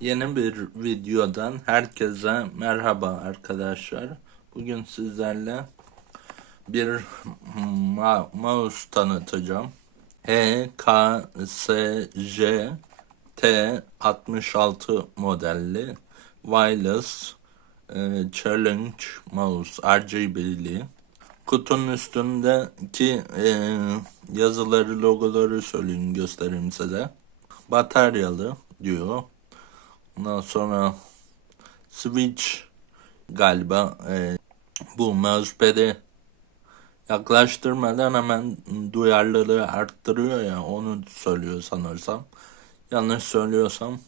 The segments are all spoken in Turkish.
Yeni bir videodan herkese merhaba arkadaşlar. Bugün sizlerle bir ma- mouse tanıtacağım. HKSJ T66 modelli wireless e, challenge mouse RGB'li. Kutunun üstündeki e, yazıları, logoları söyleyeyim, göstereyim size. Bataryalı diyor. Ondan sonra switch galiba e, bu mousepad'i yaklaştırmadan hemen duyarlılığı arttırıyor ya onu söylüyor sanırsam. Yanlış söylüyorsam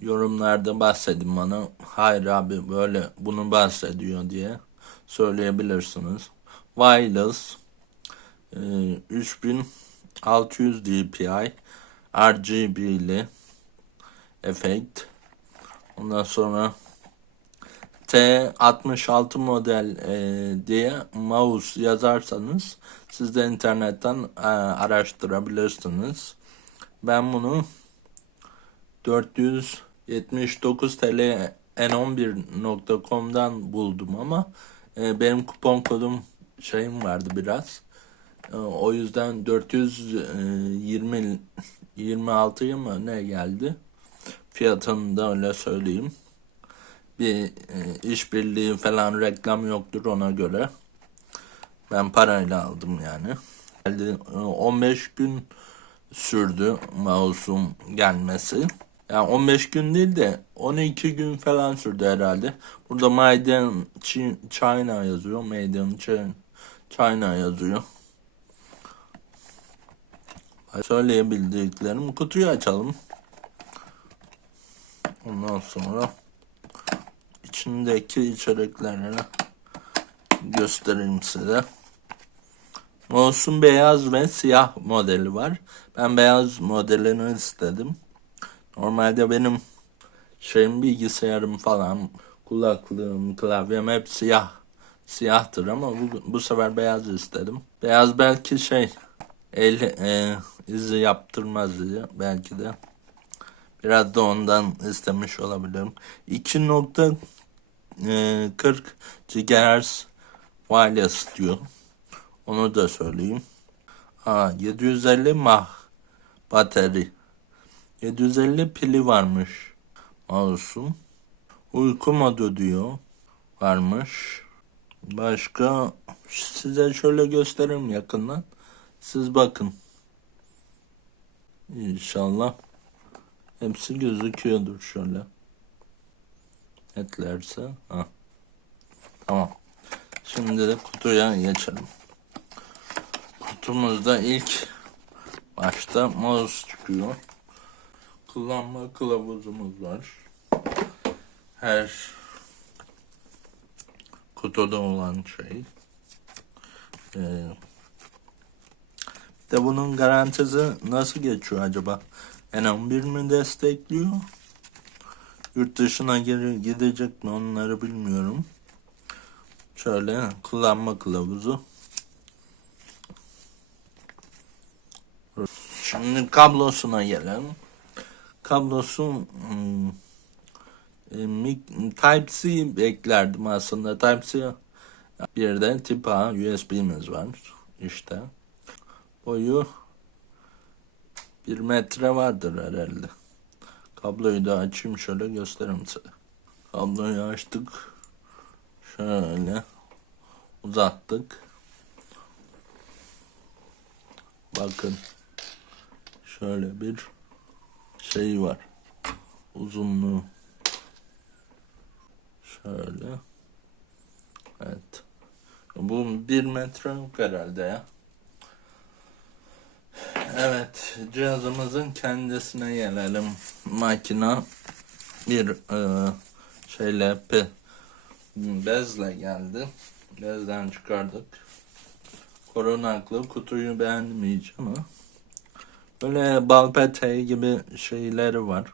yorumlarda bahsedin bana. Hayır abi böyle bunu bahsediyor diye söyleyebilirsiniz. Wireless e, 3600 dpi RGB'li efekt. Ondan sonra T66 model e, diye mouse yazarsanız siz de internetten e, araştırabilirsiniz. Ben bunu 479 TL n11.com'dan buldum ama e, benim kupon kodum şeyim vardı biraz. E, o yüzden 420 26'ya mı ne geldi? Fiyatını da öyle söyleyeyim. Bir e, işbirliği falan reklam yoktur ona göre. Ben parayla aldım yani. Geldi, e, 15 gün sürdü mouse'un gelmesi. Yani 15 gün değil de 12 gün falan sürdü herhalde. Burada Made in Chi- China yazıyor. Made in Chi- China yazıyor. Söyleyebildiklerim kutuyu açalım. Ondan sonra içindeki içeriklerini göstereyim size. Mouse'un beyaz ve siyah modeli var. Ben beyaz modelini istedim. Normalde benim şeyim bilgisayarım falan, kulaklığım, klavyem hep siyah. Siyahtır ama bu, bu sefer beyaz istedim. Beyaz belki şey el e, izi yaptırmaz diye belki de. Biraz da ondan istemiş olabilirim. 2.40 GHz wireless diyor. Onu da söyleyeyim. Ha, 750 mah batarya. 750 pili varmış mouse'un. Uyku modu diyor. Varmış. Başka size şöyle göstereyim yakından. Siz bakın. İnşallah hepsi gözüküyordur şöyle. Netlerse. Ha. Tamam. Şimdi de kutuya geçelim. Kutumuzda ilk başta mouse çıkıyor. Kullanma kılavuzumuz var. Her kutuda olan şey. Ee, de bunun garantisi nasıl geçiyor acaba? N11 mi destekliyor? Yurt dışına geri gidecek mi onları bilmiyorum. Şöyle kullanma kılavuzu. Şimdi kablosuna gelelim. Kablosu hmm, e, Type-C beklerdim aslında. Type-C bir de tip A USB'miz var. İşte. Boyu bir metre vardır herhalde. Kabloyu da açayım şöyle göstereyim size. Kabloyu açtık. Şöyle uzattık. Bakın. Şöyle bir şey var. Uzunluğu. Şöyle. Evet. Bu bir metre yok herhalde ya. Evet, cihazımızın kendisine gelelim. Makina bir e, şeyle pe, bezle geldi. Bezden çıkardık. Korunaklı kutuyu beğenmeyeceğim ama böyle bal gibi şeyleri var.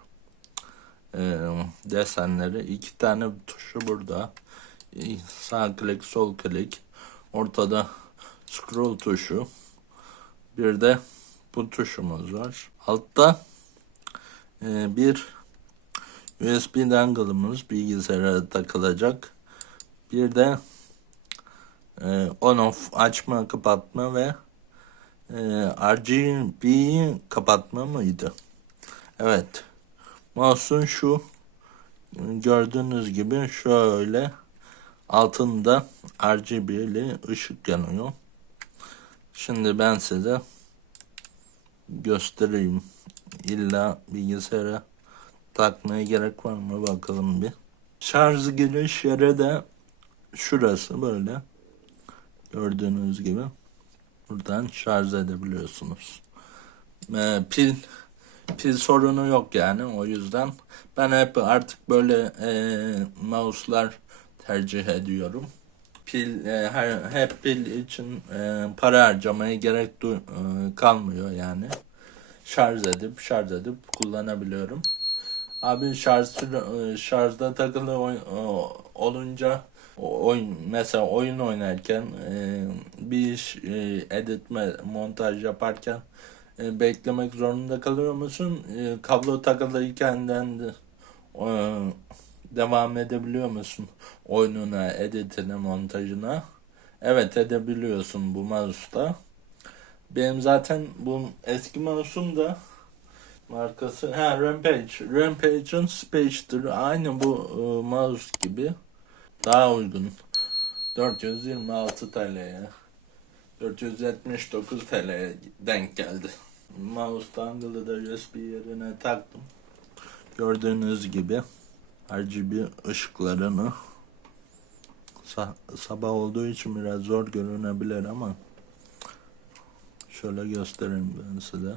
E, desenleri. iki tane tuşu burada. Sağ klik, sol klik. Ortada scroll tuşu. Bir de bu tuşumuz var. Altta e, bir USB dongle'ımız bilgisayara takılacak. Bir de e, on off açma kapatma ve e, RGB'yi kapatma mıydı? Evet. Mouse'un şu gördüğünüz gibi şöyle altında RGB'li ışık yanıyor. Şimdi ben size göstereyim. İlla bilgisayara takmaya gerek var mı bakalım bir. Şarj giriş yeri de şurası böyle. Gördüğünüz gibi. Buradan şarj edebiliyorsunuz. Ee, pil pil sorunu yok yani o yüzden ben hep artık böyle e, mouse'lar tercih ediyorum. Pil e, her hep pil için e, para harcamaya gerek du- e, kalmıyor yani. Şarj edip şarj edip kullanabiliyorum. Abi şarj e, şarjda takılı oy- o- olunca oyun mesela oyun oynarken e, bir iş e, editme montaj yaparken e, beklemek zorunda kalıyor musun? E, kablo takılıyken de e, devam edebiliyor musun oyununa, editine, montajına? Evet edebiliyorsun bu mouse'da. Benim zaten bu eski mouse'um da markası ha Rampage. Rampage'ın Space'dir. Aynı bu e, mouse gibi. Daha uygun. 426 TL'ye. 479 TL'ye denk geldi. Mouse dongle'ı da USB yerine taktım. Gördüğünüz gibi RGB ışıklarını sa- sabah olduğu için biraz zor görünebilir ama şöyle göstereyim ben size.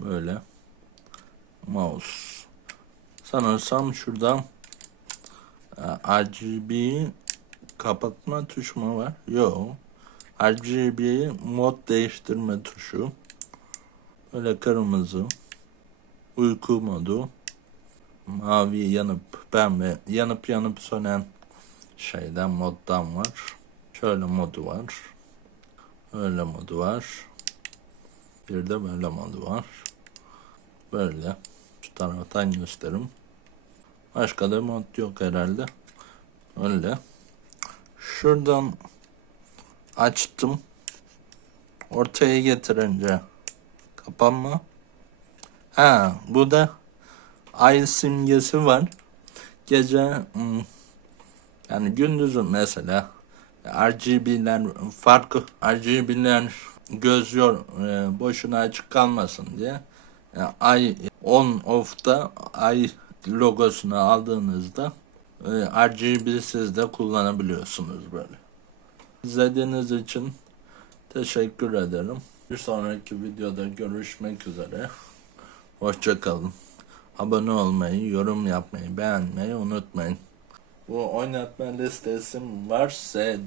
Böyle mouse. Sanırsam şuradan e, RGB kapatma tuşu mu var? Yok. RGB mod değiştirme tuşu. Böyle kırmızı. Uyku modu. Mavi yanıp pembe yanıp yanıp sönen şeyden moddan var. Şöyle modu var. Öyle modu var. Bir de böyle modu var. Böyle. Şu taraftan göstereyim. Başka da mod yok herhalde. Öyle. Şuradan açtım. Ortaya getirince kapanma. Ha, bu da ay simgesi var. Gece hmm, yani gündüzün mesela RGB'ler farklı RGB'ler göz yor e, boşuna açık kalmasın diye e, ay on off'ta ay logosunu aldığınızda RGB'siz de kullanabiliyorsunuz böyle. İzlediğiniz için teşekkür ederim. Bir sonraki videoda görüşmek üzere. Hoşçakalın. Abone olmayı, yorum yapmayı, beğenmeyi unutmayın. Bu oynatma listesim var. S, e,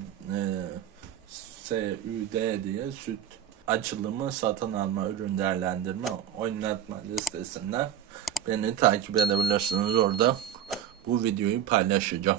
SÜD diye süt açılımı satın alma ürün değerlendirme oynatma listesinden beni takip edebilirsiniz orada bu videoyu paylaşacağım.